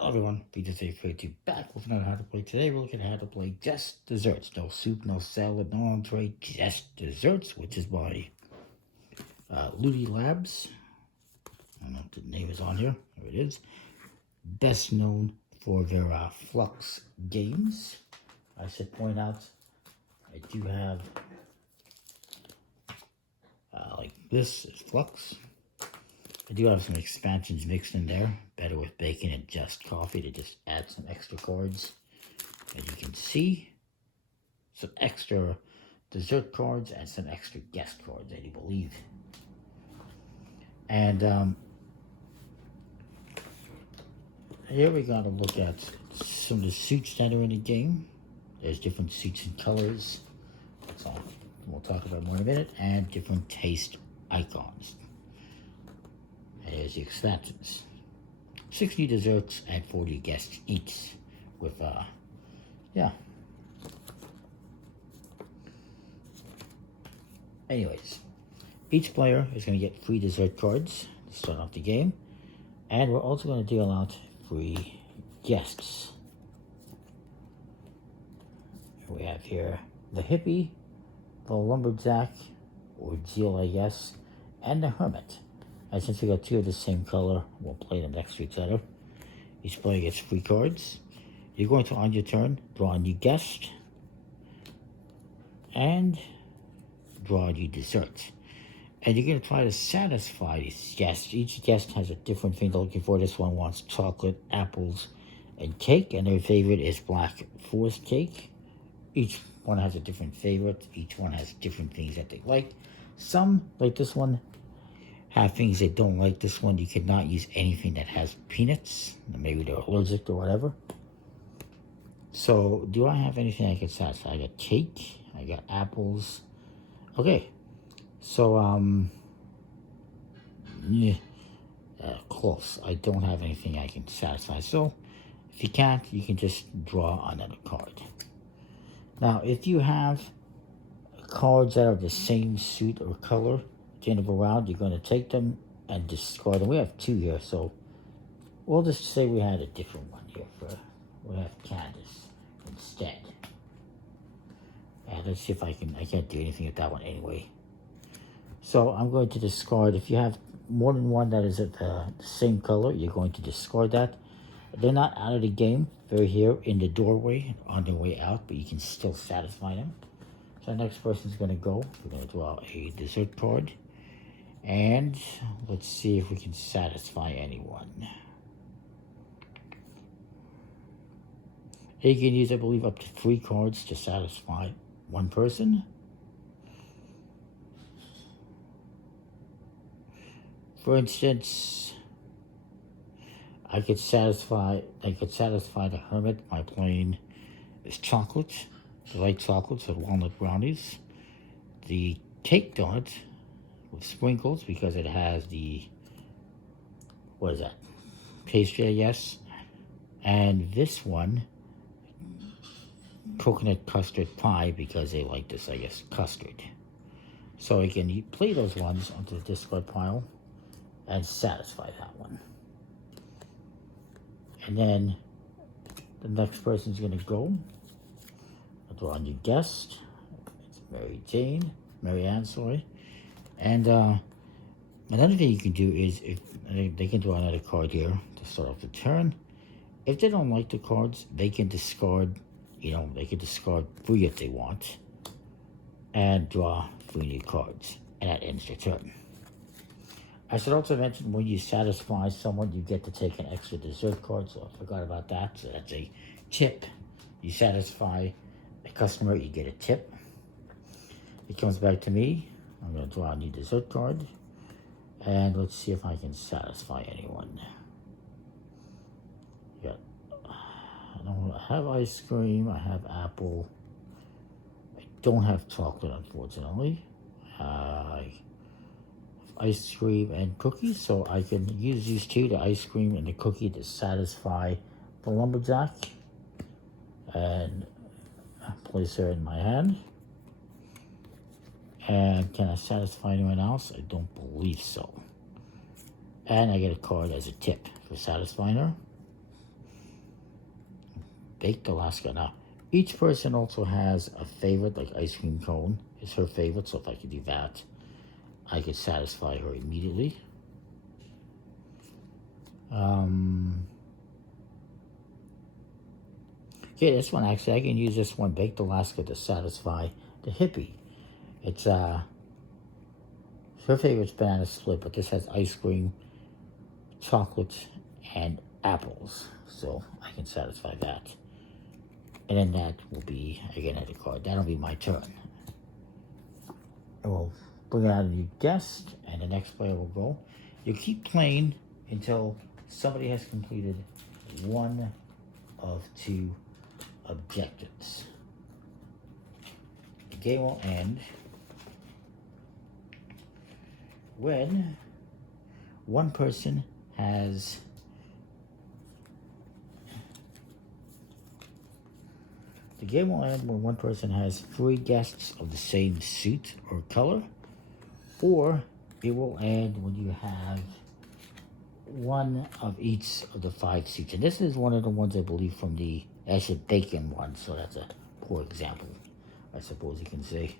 Hello everyone, BJ32 back with another How to Play. Today we're looking at how to play just desserts. No soup, no salad, no entree, just desserts, which is by Ludi Labs. I don't know if the name is on here. There it is. Best known for their Flux games. I should point out, I do have, like this is Flux. I do have some expansions mixed in there. Better with bacon and just coffee to just add some extra cards. As you can see, some extra dessert cards and some extra guest cards, I do believe. And here we're going to look at some of the suits that are in the game. There's different suits and colors. That's all. We'll talk about more in a minute. And different taste icons. There's the expansions. 60 desserts and 40 guests each with, yeah. Anyways, each player is going to get free dessert cards to start off the game. And we're also going to deal out free guests. We have here the hippie, the lumberjack, or Jill, I guess, and the hermit. And since we got two of the same color, we'll play them next to each other. Each player gets free cards. You're going to, on your turn, draw a new guest. And draw a new dessert. And you're going to try to satisfy these guests. Each guest has a different thing they're looking for. This one wants chocolate, apples, and cake. And their favorite is black forest cake. Each one has a different favorite. Each one has different things that they like. Some, like this one, have things they don't like. This one, you cannot use anything that has peanuts. Maybe they're allergic or whatever. So, do I have anything I can satisfy? I got cake. I got apples. Okay. So, yeah, close. I don't have anything I can satisfy. So, if you can't, you can just draw another card. Now, if you have cards that are the same suit or color, at the end of a round, you're going to take them and discard them. We have two here, so we'll just say we had a different one here. We'll have Candace instead. And let's see if I can't do anything with that one anyway. So I'm going to discard. If you have more than one that is at the same color, you're going to discard that. They're not out of the game. They're here in the doorway on their way out, but you can still satisfy them. So the next person's going to go. We're going to draw a dessert card. And let's see if we can satisfy anyone. You can use, I believe, up to 3 cards to satisfy one person. For instance, I could satisfy the hermit by playing this chocolate, the light chocolates and walnut brownies, the cake donut with sprinkles because it has the, what is that, pastry, I guess, and this one, coconut custard pie because they like this, I guess, custard. So you can play those ones onto the discard pile and satisfy that one. And then the next person's going to go. I'll draw a new guest. It's Mary Ann, sorry. And another thing you can do is, if they can draw another card here to start off the turn. If they don't like the cards, they can discard, they can discard 3 if they want. And draw 3 new cards. And that ends their turn. I should also mention, when you satisfy someone, you get to take an extra dessert card, so I forgot about that. So that's a tip. You satisfy a customer, you get a tip. It comes back to me. I'm going to draw a new dessert card. And let's see if I can satisfy anyone. Yeah. I have ice cream, I have apple. I don't have chocolate, unfortunately. Ice cream and cookies, so I can use these two, the ice cream and the cookie, to satisfy the lumberjack. And place her in my hand. And can I satisfy anyone else? I don't believe so. And I get a card as a tip for satisfying her. Baked Alaska. Now, each person also has a favorite, like ice cream cone is her favorite. So if I could do that, I could satisfy her immediately. Okay, this one actually, I can use this one, Baked Alaska, to satisfy the hippie. It's her favorite's banana split, but this has ice cream, chocolate, and apples. So I can satisfy that. And then that will be, again, at the card. That'll be my turn. I will bring out a new guest, and the next player will go. You keep playing until somebody has completed one of two objectives. The game will end when one person has the game will end when one person has 3 guests of the same suit or color, or it will end when you have one of each of the 5 suits. And this is one of the ones, I believe, from the Asher Bacon one, so that's a poor example, I suppose you can say.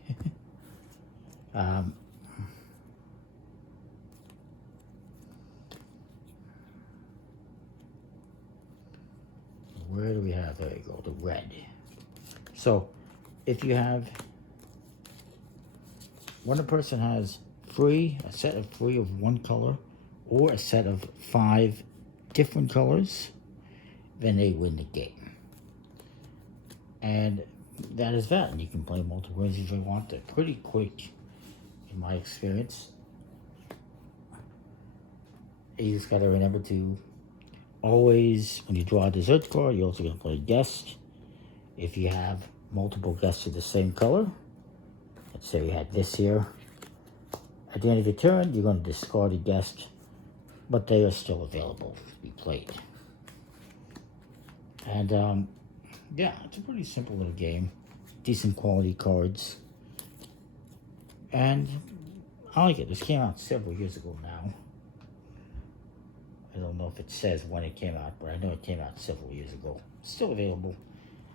Where do we have, there you go, the red. So if you have, when a person has a set of 3 of one color, or a set of 5 different colors, then they win the game. And that is that. And you can play multiple ways if you want. They're pretty quick, in my experience. You just gotta remember to always, when you draw a dessert card, you're also gonna play guest. If you have multiple guests of the same color, let's say we had this here, at the end of your turn, you're going to discard a guest, but they are still available to be played. And yeah, it's a pretty simple little game. Decent quality cards. And I like it. This came out several years ago now. I don't know if it says when it came out, but I know it came out several years ago. It's still available.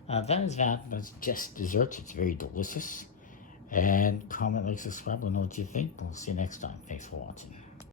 That is that. That's just desserts. It's very delicious. And comment, like, subscribe. Let me know what you think. We'll see you next time. Thanks for watching.